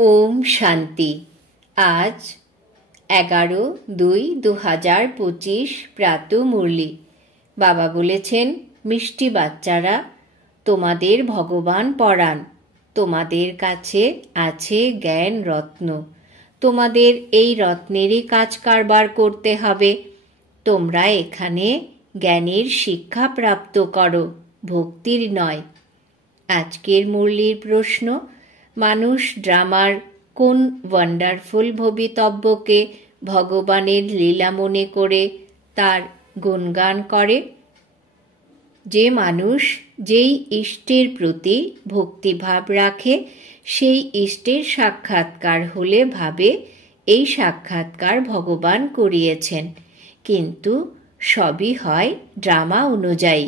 ওম শান্তি। আজ 11-2-2025 প্রাতঃ মুরলি। বাবা বলেছেন, মিষ্টি বাচ্চারা, তোমাদের ভগবান পড়ান। তোমাদের কাছে আছে জ্ঞান রত্ন। তোমাদের এই রত্নেরই কাজ কারবার করতে হবে। তোমরা এখানে জ্ঞানের শিক্ষা প্রাপ্ত করো, ভক্তির নয়। আজকের মুরলির প্রশ্ন, মানুষ ড্রামার কোন ওয়ান্ডারফুল ভবিতব্যকে ভগবানের লীলা মনে করে তার গুণগান করে? যে মানুষ যেই ইষ্টের প্রতি ভক্তিভাব রাখে, সেই ইষ্টের সাক্ষাৎকার হলে ভাবে এই সাক্ষাৎকার ভগবান করিয়েছেন, কিন্তু সবই হয় ড্রামা অনুযায়ী।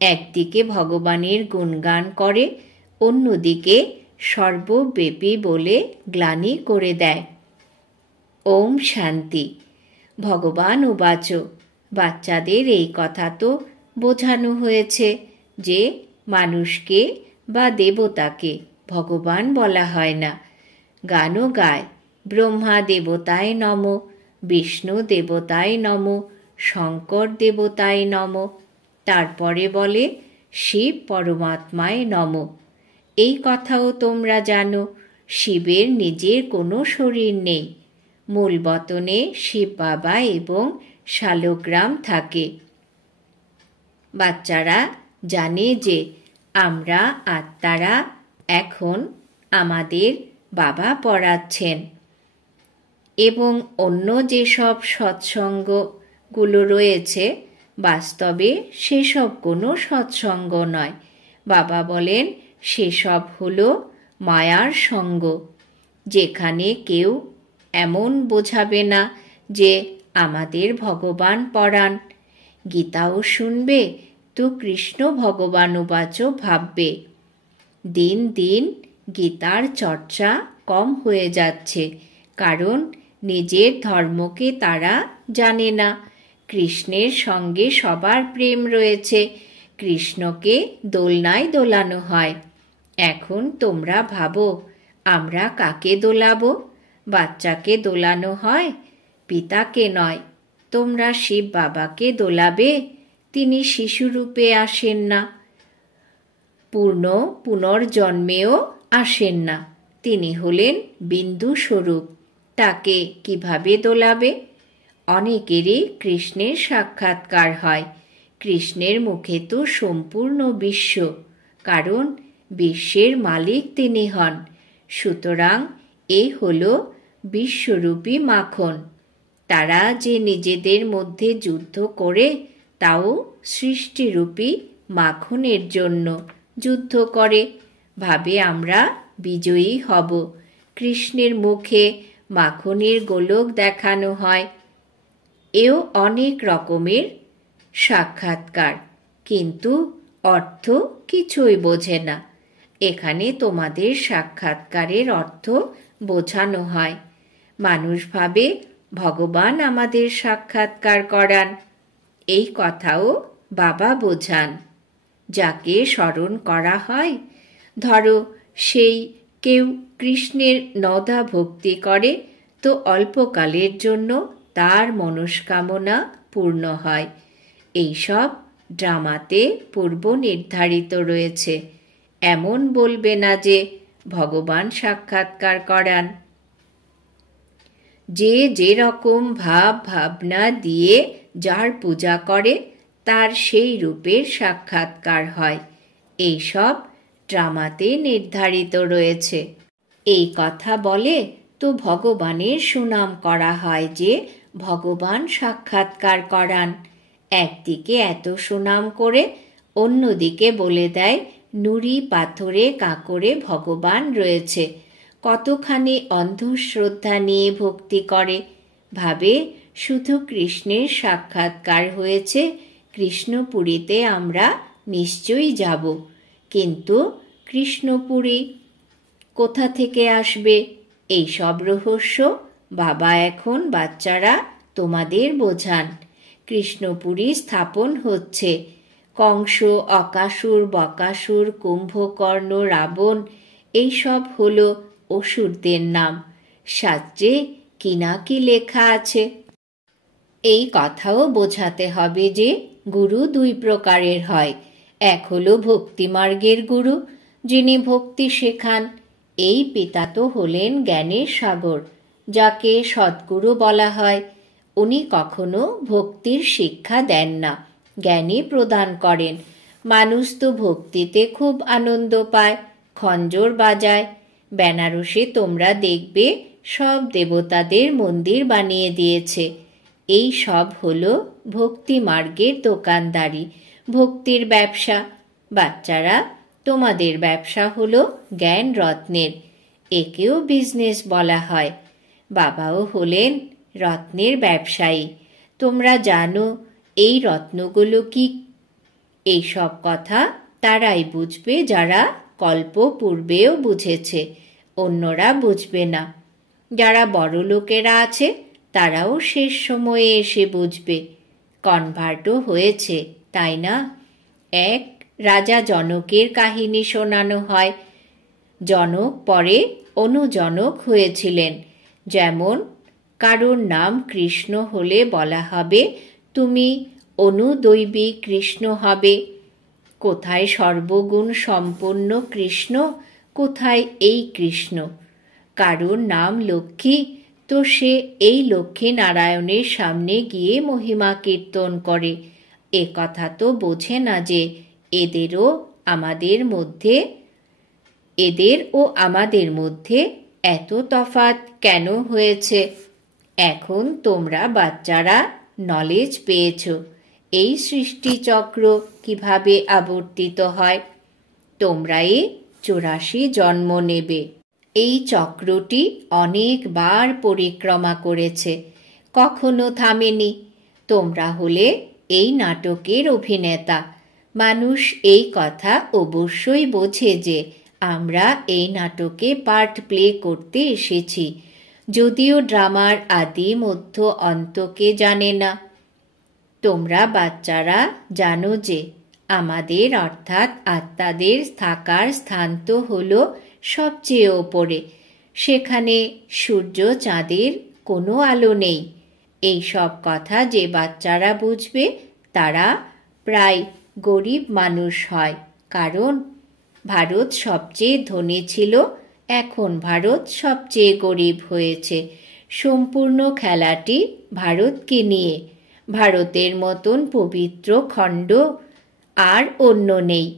একদিকে ভগবানের গুণগান করে, অন্যদিকে সর্বব্যাপী বলে গ্লানি করে দেয়। ওম শান্তি। ভগবান উবাচ, বাচ্চাদের এই কথা তো বোঝানো হয়েছে যে মানুষকে বা দেবতাকে ভগবান বলা হয় না। গানও গায়, ব্রহ্মা দেবতায় নম, বিষ্ণু দেবতায় নম, শঙ্কর দেবতায় নম। তারপরে বলে শিব পরমাত্মায় নম। এই কথাও তোমরা জানো, শিবের নিজের কোনো শরীর নেই। মূল বতনে শিব বাবা এবং শালগ্রাম থাকে। বাচ্চারা জানে যে আমরা আত্মারা এখন আমাদের বাবা পড়াচ্ছেন, এবং অন্য যেসব সৎসঙ্গগুলো রয়েছে বাস্তবে সেসব কোনো সৎসঙ্গ নয়। বাবা বলেন সেসব হলো মায়ার সঙ্গ, যেখানে কেউ এমন বোঝাবে না যে আমাদের ভগবান পড়ান। গীতাও শুনবে তো কৃষ্ণ ভগবান উবাচ ভাববে। দিন দিন গীতার চর্চা কম হয়ে যাচ্ছে, কারণ নিজের ধর্মকে তারা জানে না। কৃষ্ণের সঙ্গে সবার প্রেম রয়েছে, কৃষ্ণকে দোলনায় দোলানো হয়। এখন তোমরা ভাবো, আমরা কাকে দোলাবো? বাচ্চাকে দোলানো হয়, পিতাকে নয়। তোমরা শিব বাবাকে দোলাবে, তিনি শিশুরূপে আসেন না, পূর্ণ পুনর্জন্মেও আসেন না। তিনি হলেন বিন্দু স্বরূপ। তাকে কিভাবে দোলাবে? অনেকেরই কৃষ্ণের সাক্ষাৎকার হয়। কৃষ্ণের মুখে তো সম্পূর্ণ বিশ্ব, কারণ বিশ্বের মালিক তিনি হন। সুতরাং এ হল বিশ্বরূপী মাখন। তারা যে নিজেদের মধ্যে যুদ্ধ করে, তাও সৃষ্টিরূপী মাখনের জন্য যুদ্ধ করে। ভাবে আমরা বিজয়ী হব। কৃষ্ণের মুখে মাখনের গোলক দেখানো হয়। এও অনেক রকমের সাক্ষাৎকার, কিন্তু অর্থ কিছুই বোঝে না। এখানে তোমাদের সাক্ষাৎকারের অর্থ বোঝানো হয়। মানুষ ভাবে ভগবান আমাদের সাক্ষাৎকার করান। এই কথাও বাবা বোঝান। যাকে স্মরণ করা হয়, ধরো সেই কেউ কৃষ্ণের নদা ভক্তি করে, তো অল্পকালের জন্য তার মনস্কামনা পূর্ণ হয়। এইসব ড্রামাতে পূর্ব নির্ধারিত রয়েছে। এমন বলবে না যে ভগবান সাক্ষাৎকার করান। যে যেরকম ভাব ভাবনা দিয়ে যার পূজা করে, তার সেই রূপের সাক্ষাৎকার হয়। এইসব ড্রামাতে নির্ধারিত রয়েছে। এই কথা বলে তো ভগবানের সুনাম করা হয় যে ভগবান সাক্ষাৎকার করান। একদিকে এত সুনাম করে অন্যদিকে বলে দেয় নুড়ি পাথরে কাঁকরে ভগবান রয়েছে। কতখানি অন্ধশ্রদ্ধা নিয়ে ভক্তি করে। ভাবে শুধু কৃষ্ণের সাক্ষাৎকার হয়েছে, কৃষ্ণপুরীতে আমরা নিশ্চয়ই যাব। কিন্তু কৃষ্ণপুরী কোথা থেকে আসবে? এই সব রহস্য বাবা এখন বাচ্চারা তোমাদের বোঝান। কৃষ্ণপুরী স্থাপন হচ্ছে। কংস, অকাসুর, বকাসুর, কুম্ভকর্ণ, রাবণ এইসব হলো অসুরদের নাম। শাস্ত্রে কি না কি লেখা আছে। এই কথাও বোঝাতে হবে যে গুরু দুই প্রকারের হয়। এক হলো ভক্তিমার্গের গুরু, যিনি ভক্তি শেখান। এই পিতা তো হলেন জ্ঞানের সাগর, যাকে সদ্গুরু বলা হয়। উনি কখনো ভক্তির শিক্ষা দেন না, জ্ঞানই প্রদান করেন। মানুষ তো ভক্তিতে খুব আনন্দ পায়, খঞ্জর বাজায়। বেনারসে তোমরা দেখবে সব দেবতাদের মন্দির বানিয়ে দিয়েছে। এই সব হলো ভক্তি মার্গের দোকানদারি, ভক্তির ব্যবসা। বাচ্চারা, তোমাদের ব্যবসা হলো জ্ঞান রত্নের। একেও বিজনেস বলা হয়। বাবাও হলেন রত্নের ব্যবসায়ী। তোমরা জানো এই রত্নগুলো কি? এই সব কথা তারাই বুঝবে যারা কল্প পূর্বেও বুঝেছে, অন্যরা বুঝবে না। যারা বড় লোকেরা আছে তারাও শেষ সময়ে এসে বুঝবে। কনভার্টও হয়েছে, তাই না? এক রাজা জনকের কাহিনী শোনানো হয়। জনক পরে অনুজনক হয়েছিলেন। যেমন কারোর নাম কৃষ্ণ হলে বলা হবে তুমি অনুদৈবী কৃষ্ণ হবে। কোথায় সর্বগুণ সম্পন্ন কৃষ্ণ, কোথায় এই কৃষ্ণ? কারোর নাম লক্ষ্মী, তো সে এই লক্ষ্মী নারায়ণের সামনে গিয়ে মহিমা কীর্তন করে। এ কথা তো বোঝে না যে এদের ও আমাদের মধ্যে এত তফাৎ কেন হয়েছে। এখন তোমরা বাচ্চারা নলেজ পেয়েছ এই সৃষ্টিচক্র কিভাবে আবর্তিত হয়। তোমরাই 84 জন্ম নেবে। এই চক্রটি অনেকবার পরিক্রমা করেছে, কখনো থামেনি। তোমরা হলে এই নাটকের অভিনেতা। মানুষ এই কথা অবশ্যই বোঝে যে আমরা এই নাটকে পার্ট প্লে করতে এসেছি, যদিও ড্রামার আদি মধ্য অন্তকে জানে না। তোমরা বাচ্চারা জানো যে আমাদের অর্থাৎ আত্মাদের থাকার স্থান তো হলো সবচেয়ে ওপরে। সেখানে সূর্য চাঁদের কোনো আলো নেই। এই সব কথা যে বাচ্চারা বুঝবে তারা প্রায় গরিব মানুষ হয়। কারণ ভারত সবচেয়ে ধনী ছিল, এখন ভারত সবচেয়ে গরিব হয়েছে। সম্পূর্ণ খেলাটি ভারতকে নিয়ে। ভারতের মতন পবিত্র খণ্ড আর অন্য নেই।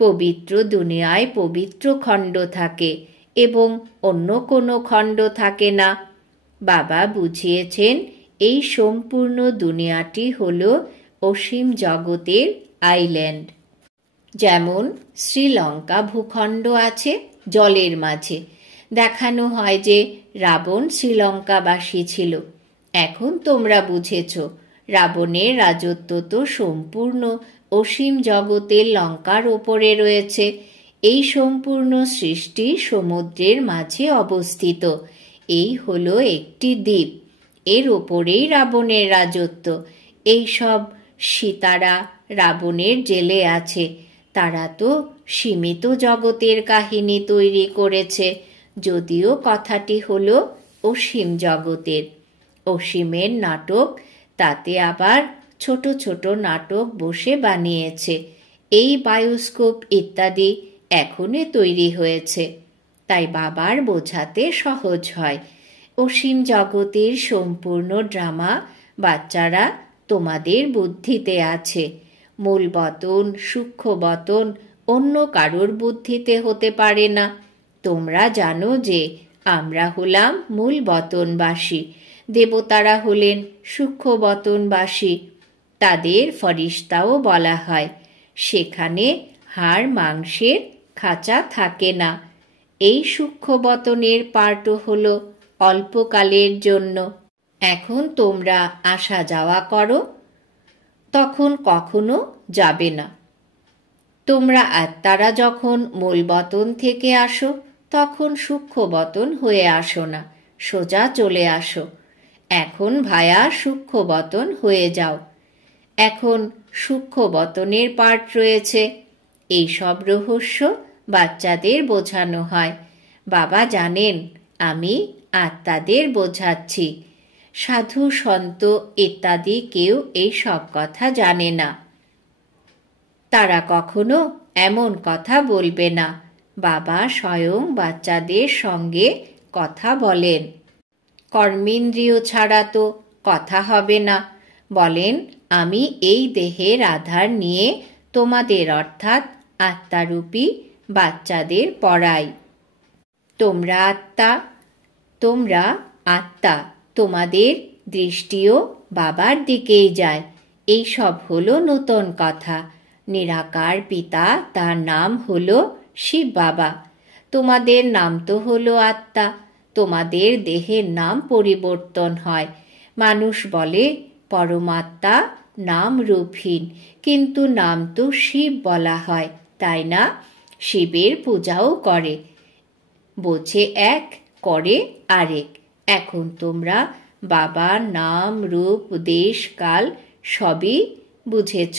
পবিত্র দুনিয়ায় পবিত্র খণ্ড থাকে এবং অন্য কোনো খণ্ড থাকে না। বাবা বুঝিয়েছেন এই সম্পূর্ণ দুনিয়াটি হলো অসীম জগতের আইল্যান্ড। যেমন শ্রীলঙ্কা ভূখণ্ড আছে জলের মাঝে। দেখানো হয় যে রাবণ শ্রীলঙ্কাবাসী ছিল। এখন তোমরা বুঝেছ রাবণের রাজত্ব তো সম্পূর্ণ অসীম জগতের লঙ্কার ওপরে রয়েছে। এই সম্পূর্ণ সৃষ্টি সমুদ্রের মাঝে অবস্থিত। এই হলো একটি দ্বীপ, এর ওপরেই রাবণের রাজত্ব। এই সব সীতারা রাবণের জেলে আছে। তারা তো সীমিত জগতের কাহিনী তৈরি করেছে, যদিও কথাটি হলো অসীম জগতের। অসীমের নাটক, তাতে আবার ছোট ছোট নাটক বসে বানিয়েছে। এই বায়োস্কোপ ইত্যাদি এখনই তৈরি হয়েছে, তাই বাবার বোঝাতে সহজ হয়। অসীম জগতের সম্পূর্ণ ড্রামা বাচ্চারা তোমাদের বুদ্ধিতে আছে। মূল বতন, সূক্ষ্ম বতন অন্য কারোর বুদ্ধিতে হতে পারে না। তোমরা জানো যে আমরা হলাম মূল বতনবাসী, দেবতারা হলেন সূক্ষ্ম বতনবাসী। তাদের ফরিস্তাও বলা হয়। সেখানে হাড় মাংসের খাঁচা থাকে না। এই সূক্ষ্ম বতনের পার্টও হলো অল্পকালের জন্য। এখন তোমরা আসা যাওয়া করো, তখন কখনো যাবে না। তোমরা আত্মারা যখন মূল বতন থেকে আসো তখন সূক্ষ্ম বতন হয়ে আসো না, সোজা চলে আসো। এখন ভায়া সূক্ষ্ম বতন হয়ে যাও। এখন সূক্ষ্ম বতনের পার্ট রয়েছে। এই সব রহস্য বাচ্চাদের বোঝানো হয়। বাবা জানেন আমি আত্মাদের বোঝাচ্ছি, সাধু সন্ত ইত্যাদি কেউ এই সব কথা জানে না। তারা কখনো এমন কথা বলবে না। বাবা স্বয়ং বাচ্চাদের সঙ্গে কথা বলেন। কর্মেন্দ্রিয় ছাড়া তো কথা হবে না। বলেন, আমি এই দেহের আধার নিয়ে তোমাদের অর্থাৎ আত্মারূপী বাচ্চাদের পড়াই। তোমরা আত্মা, তোমরা আত্মা, তোমাদের দৃষ্টিও বাবার দিকেই যায়। এই সব হলো নতুন কথা। নিরাকার পিতা, তার নাম হলো শিব বাবা। তোমাদের নাম তো হলো আত্মা। তোমাদের দেহের নাম পরিবর্তন হয়। মানুষ বলে পরমাত্মা নাম রূপহীন, কিন্তু নাম তো শিব বলা হয়, তাই না? শিবের পূজাও করে, বোঝে এক, করে আরেক। এখন তোমরা বাবার নাম রূপ দেশ কাল সবই বুঝেছ।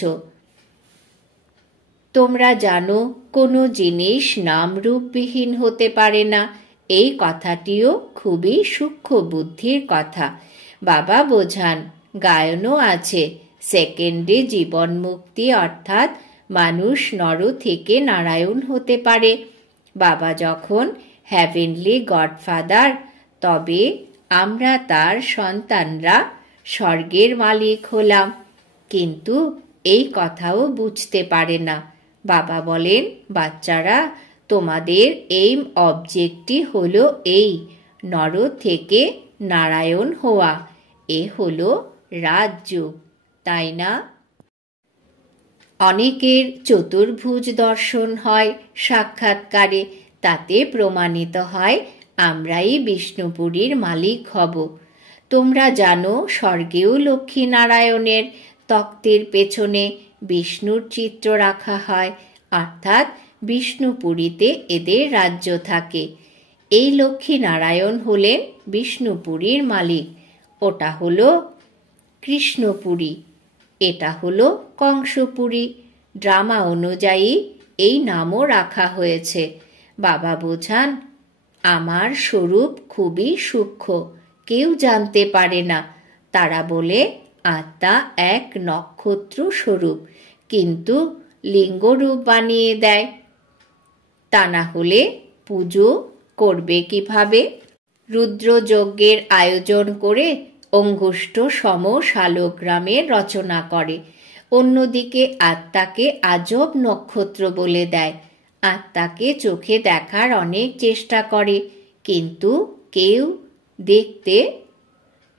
তোমরা জানো কোনো জিনিস নাম রূপবিহীন হতে পারে না। এই কথাটিও খুবই সূক্ষ্ম বুদ্ধির কথা। বাবা বোঝান, গায়নও আছে, সেকেন্ডে জীবন মুক্তি অর্থাৎ মানুষ নর থেকে নারায়ণ হতে পারে। বাবা যখন হ্যাভেনলি গডফাদার, তবে আমরা তার সন্তানরা স্বর্গের মালিক হলাম। কিন্তু এই কথাও বুঝতে পারে না। বাবা বলেন, বাচ্চারা, তোমাদের এইম অবজেক্টই হলো এই নর থেকে নারায়ণ হওয়া। এ হলো রাজযোগ, তাই না? অনেকের চতুর্ভুজ দর্শন হয় সাক্ষাৎকারে। তাতে প্রমাণিত হয় আমরাই বিষ্ণুপুরীর মালিক হব। তোমরা জানো স্বর্গেও লক্ষ্মী নারায়ণের তক্তের পেছনে বিষ্ণুর চিত্র রাখা হয়, অর্থাৎ বিষ্ণুপুরীতে এদের রাজ্য থাকে। এই লক্ষ্মী নারায়ণ হলেন বিষ্ণুপুরীর মালিক। ওটা হলো কৃষ্ণপুরী, এটা হলো কংসপুরী। ড্রামা অনুযায়ী এই নামও রাখা হয়েছে। বাবা বোঝান, আমার স্বরূপ খুবই সূক্ষ্ম, কেউ জানতে পারে না। তারা বলে আত্মা এক নক্ষত্র স্বরূপ, কিন্তু লিঙ্গরূপ বানিয়ে দেয়। তা না হলে পুজো করবে কিভাবে? রুদ্রযজ্ঞের আয়োজন করে অঙ্গুষ্ঠ সম শালগ্রামের রচনা করে। অন্যদিকে আত্মাকে আজব নক্ষত্র বলে দেয়। আত্মাকে চোখে দেখার অনেক চেষ্টা করে, কিন্তু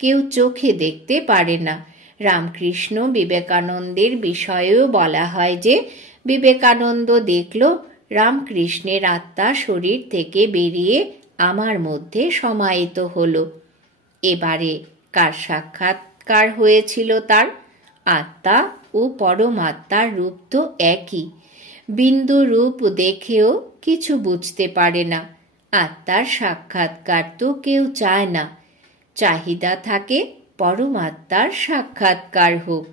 কেউ চোখে দেখতে পারে না। রামকৃষ্ণ বিবেকানন্দের বিষয়েও বলা হয় যে বিবেকানন্দ দেখল রামকৃষ্ণের আত্মা শরীর থেকে বেরিয়ে আমার মধ্যে সমাহিত হলো। এবারে কার সাক্ষাৎকার হয়েছিল তার? আত্মা ও পরমাত্মার রূপ তো একই। বিন্দু রূপ দেখেও কিছু বুঝতে পারে না। আত্মার সাক্ষাৎকার তো কেউ চায় না। চাহিদা থাকে পরমাত্মার সাক্ষাৎকার হোক।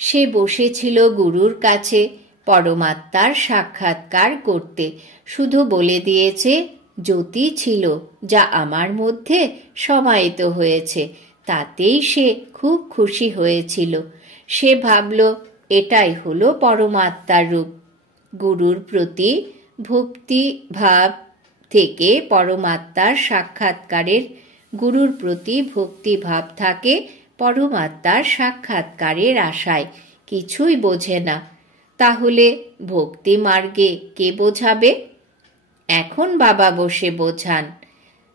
সে বসেছিল গুরুর কাছে পরমাত্মার সাক্ষাৎকার করতে। শুধু বলে দিয়েছে, জ্যোতি ছিল যা আমার মধ্যে সমাহিত হয়েছে। তাতেই সে খুব খুশি হয়েছিল। সে ভাবল এটাই হলো পরমাত্মার রূপ। গুরুর প্রতি ভক্তি ভাব থেকে পরমাত্মার সাক্ষাৎকারের গুরুর প্রতি ভক্তিভাব থাকে পরমাত্মার সাক্ষাৎকারের আশায়। কিছুই বোঝে না। তাহলে ভক্তি মার্গে কে বোঝাবে? এখন বাবা বসে বোঝান।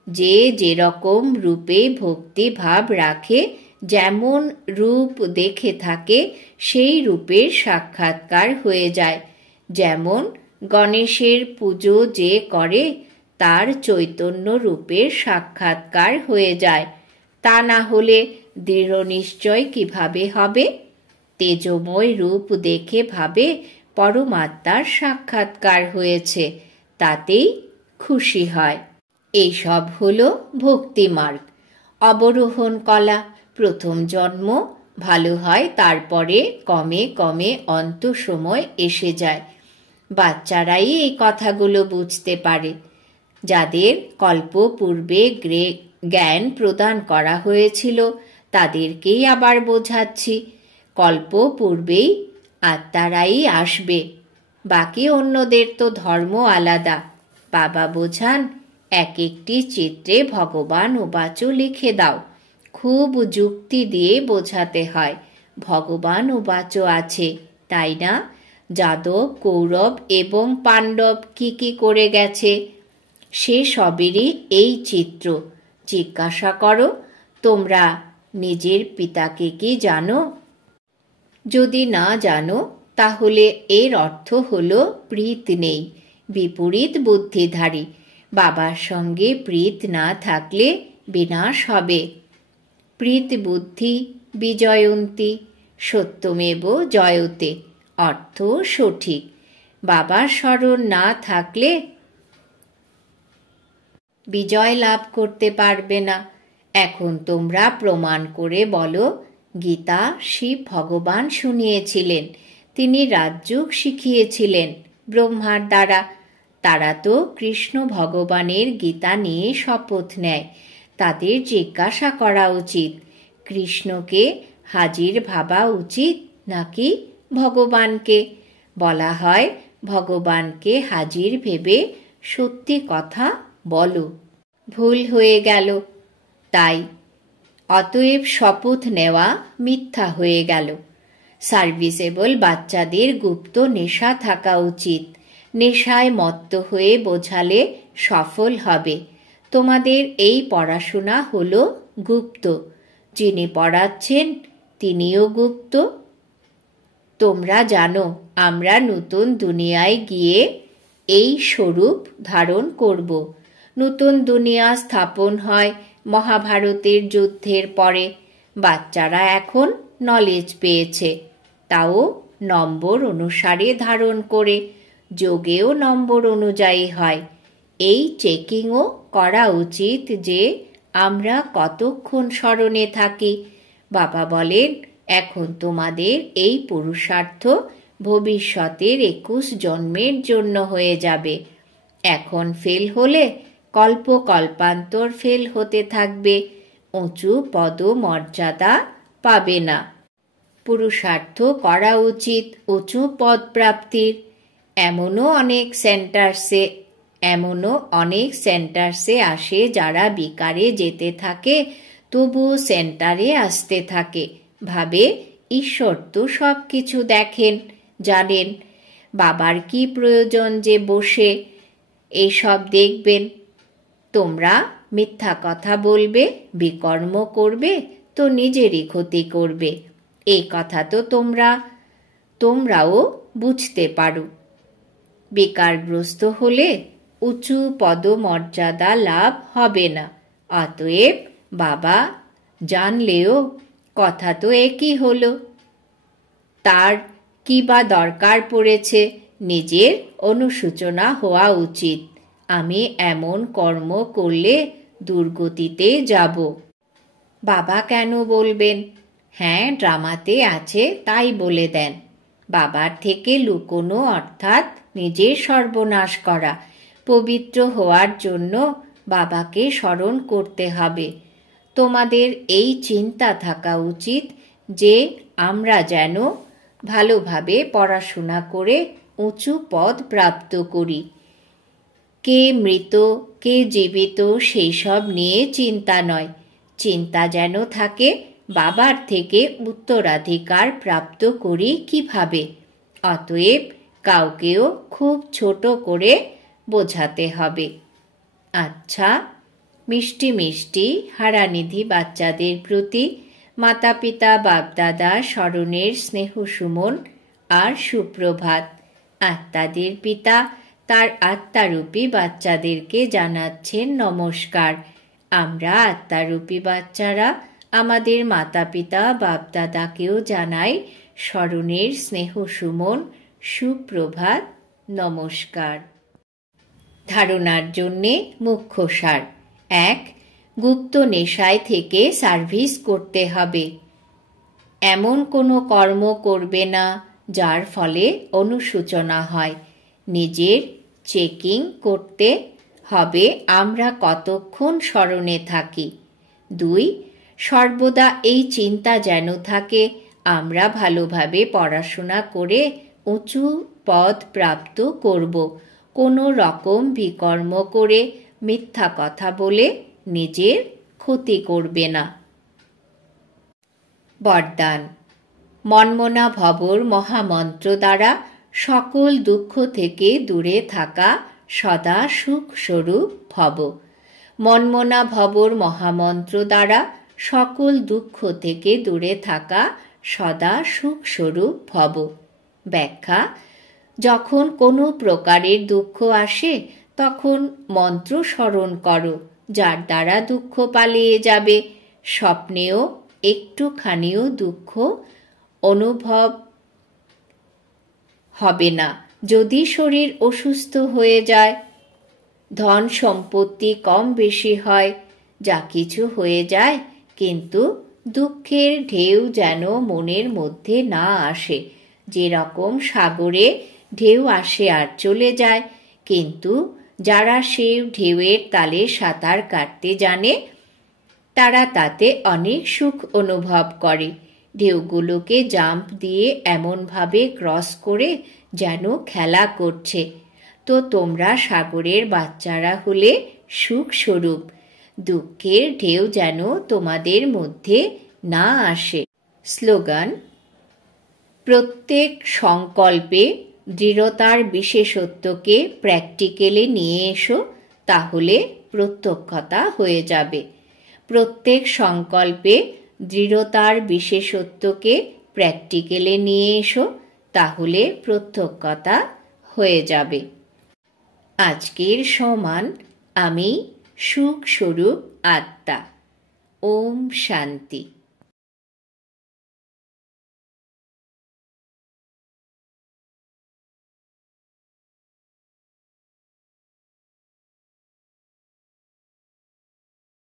যে যেরকম রূপে ভক্তিভাব রাখে, যেমন রূপ দেখে থাকে, সেই রূপের সাক্ষাৎকার হয়ে যায়। যেমন গণেশের পুজো যে করে, তার চৈতন্য রূপের সাক্ষাৎকার হয়ে যায়। তা না হলে দৃঢ় নিশ্চয় কিভাবে হবে? তেজোময় রূপ দেখে ভাবে পরমাত্মার সাক্ষাৎকার হয়েছে, তাতেই খুশি হয়। এই সব হলো ভক্তিমার্গ। অবরোহণ কলা। প্রথম জন্ম ভালো হয়, তারপরে কমে কমে অন্ত সময় এসে যায়। বাচ্চারাই এই কথাগুলো বুঝতে পারে। যাদের কল্প পূর্বে জ্ঞান প্রদান করা হয়েছিল তাদেরকেই আবার বোঝাচ্ছি। কল্প পূর্বেই আত্মারাই আসবে, বাকি অন্যদের তো ধর্ম আলাদা। বাবা বোঝান, এক একটি চিত্রে ভগবান উবাচ লিখে দাও। খুব যুক্তি দিয়ে বোঝাতে হয়। ভগবান উবাচ আছে, তাই না? যাদব, কৌরব এবং পাণ্ডব কি কি করে গেছে সে সবেরই এই চিত্র। জিজ্ঞাসা করো, তোমরা নিজের পিতাকে কি জানো? যদি না জানো তাহলে এর অর্থ হলো প্রীত নেই, বিপরীত বুদ্ধিধারী। বাবার সঙ্গে প্রীত না থাকলে বিনাশ হবে। প্রীত বুদ্ধি বিজয়ন্তী, সত্যমেব জয়তে, অর্থ সঠিক। বাবার স্মরণ না থাকলে বিজয় লাভ করতে পারবে না। এখন তোমরা প্রমাণ করে বলো, গীতা শিব ভগবান শুনিয়েছিলেন, তিনি রাজযোগ শিখিয়েছিলেন ব্রহ্মার দ্বারা। তারা তো কৃষ্ণ ভগবানের গীতা নিয়ে শপথ নেয়। তাদের জিজ্ঞাসা করা উচিত, কৃষ্ণকে হাজির ভাবা উচিত নাকি ভগবানকে? বলা হয়, ভগবানকে হাজির ভেবে সত্যি কথা বলো। ভুল হয়ে গেল তাই, অতএব শপথ নেওয়া মিথ্যা হয়ে গেল। সার্ভিসেবল বাচ্চাদের গুপ্ত নেশা থাকা উচিত। নেশায় মত্ত হয়ে বোঝালে সফল হবে। তোমাদের এই পড়াশোনা হলো গুপ্ত, যিনি পড়াচ্ছেন তিনিও গুপ্ত। তোমরা জানো আমরা নতুন দুনিয়ায় গিয়ে এই স্বরূপ ধারণ করব। নতুন দুনিয়া স্থাপন হয় মহাভারতের যুদ্ধের পরে। বাচ্চারা এখন নলেজ পেয়েছে, তাও নম্বর অনুসারে ধারণ করে। যোগেও নম্বর অনুযায়ী হয়। এই চেকিংও করা উচিত যে আমরা কতক্ষণ স্মরণে থাকি। বাবা বলেন, এখন তোমাদের এই পুরুষার্থ ভবিষ্যতের 21 জন্মের জন্য হয়ে যাবে। এখন ফেল হলে কল্প কল্পান্তর ফেল হতে থাকবে, উঁচু পদ মর্যাদা পাবে না। পুরুষার্থ করা উচিত উঁচু পদ প্রাপ্তির। এমনও অনেক সেন্টার্সে আসে যারা বিকারে যেতে থাকে, তবু সেন্টারে আসতে থাকে। ভাবে ঈশ্বর তো সব কিছু দেখেন, জানেন। বাবার কি প্রয়োজন যে বসে এইসব দেখবেন? তোমরা মিথ্যা কথা বলবে, বিকর্ম করবে তো নিজেরই ক্ষতি করবে। এই কথা তো তোমরাও বুঝতে পারো। বেকারগ্রস্ত হলে উঁচু পদমর্যাদা লাভ হবে না। অতএব বাবা জানলেও কথা তো একই হলো। তার কি বা দরকার পড়েছে? নিজের অনুশোচনা হওয়া উচিত, আমি এমন কর্ম করলে দুর্গতিতে যাব। বাবা কেন বলবেন? হ্যাঁ, ড্রামাতে আছে তাই বলে দেন। বাবার থেকে লুকোনো অর্থাৎ নিজের সর্বনাশ করা। পবিত্র হওয়ার জন্য বাবাকে স্মরণ করতে হবে। তোমাদের এই চিন্তা থাকা উচিত যে আমরা যেন ভালোভাবে পড়াশোনা করে উঁচু পদ প্রাপ্ত করি। কে মৃত কে জীবিত সেই সব নিয়ে চিন্তা নয়। চিন্তা যেন থাকে বাবার থেকে উত্তরাধিকার প্রাপ্ত করি কিভাবে। অতএব কাউকেও খুব ছোট করে বোঝাতে হবে। আচ্ছা, মিষ্টি মিষ্টি হারানিধি বাচ্চাদের প্রতি মাতা পিতা বাপদাদা স্মরণের স্নেহ সুমন আর সুপ্রভাত। আত্মাদের পিতা তার আত্মারূপী বাচ্চাদেরকে জানাচ্ছেন নমস্কার। আমরা আত্মারূপী বাচ্চারা আমাদের মাতা পিতা বাপদাদাকেও জানাই স্মরণের স্নেহ সুমন, সুপ্রভাত, নমস্কার। ধারণার জন্যে মুখ্য সার। 1. গুপ্ত নেশায় থেকে সার্ভিস করতে হবে। এমন কোনো কর্ম করবে না যার ফলে অনুশোচনা হয়। নিজের চেকিং করতে হবে আমরা কতক্ষণ স্মরণে থাকি। 2. সর্বদা এই চিন্তা যেন থাকে আমরা ভালোভাবে পড়াশোনা করে উঁচু পদ প্রাপ্ত করব, কোনো রকম বিকর্ম করে মিথ্যা কথা বলে নিজের ক্ষতি করবে না। বরদান। মন্মনা ভবর মহামন্ত্র দ্বারা সকল দুঃখ থেকে দূরে থাকা সদা সুখ স্বরূপ ভব। মন্মনা ভবর মহামন্ত্র দ্বারা সকল দুঃখ থেকে দূরে থাকা সদা সুখ স্বরূপ ভব। ব্যাখ্যা। যখন কোনো প্রকারের দুঃখ আসে তখন মন্ত্র স্মরণ করো, যার দ্বারা দুঃখ পালিয়ে যাবে। স্বপ্নেও একটুখানিও দুঃখ অনুভব হবে না। যদি শরীর অসুস্থ হয়ে যায়, ধন সম্পত্তি কম বেশি হয়, যা কিছু হয়ে যায়, কিন্তু দুঃখের ঢেউ যেন মনের মধ্যে না আসে। যেরকম সাগরে ঢেউ আসে আর চলে যায়, কিন্তু যারা সেই ঢেউয়ের তালে সাঁতার কাটতে জানে তারা তাতে অনেক সুখ অনুভব করে। ঢেউগুলোকে জাম্প দিয়ে এমনভাবে ক্রস করে যেন খেলা করছে। তো তোমরা সাগরের বাচ্চারা হলে সুখ স্বরূপ। দুঃখের ঢেউ যেন তোমাদের মধ্যে না আসে। স্লোগান। প্রত্যেক সংকল্পে দৃঢ়তার বিশেষত্বকে প্র্যাকটিক্যালে নিয়ে এসো, তাহলে প্রত্যক্ষতা হয়ে যাবে। প্রত্যেক সংকল্পে দৃঢ়তার বিশেষত্বকে প্র্যাকটিক্যালে নিয়ে এসো, তাহলে প্রত্যক্ষতা হয়ে যাবে। আজকের সমান আমি সুখ স্বরূপ আত্মা। ওম শান্তি।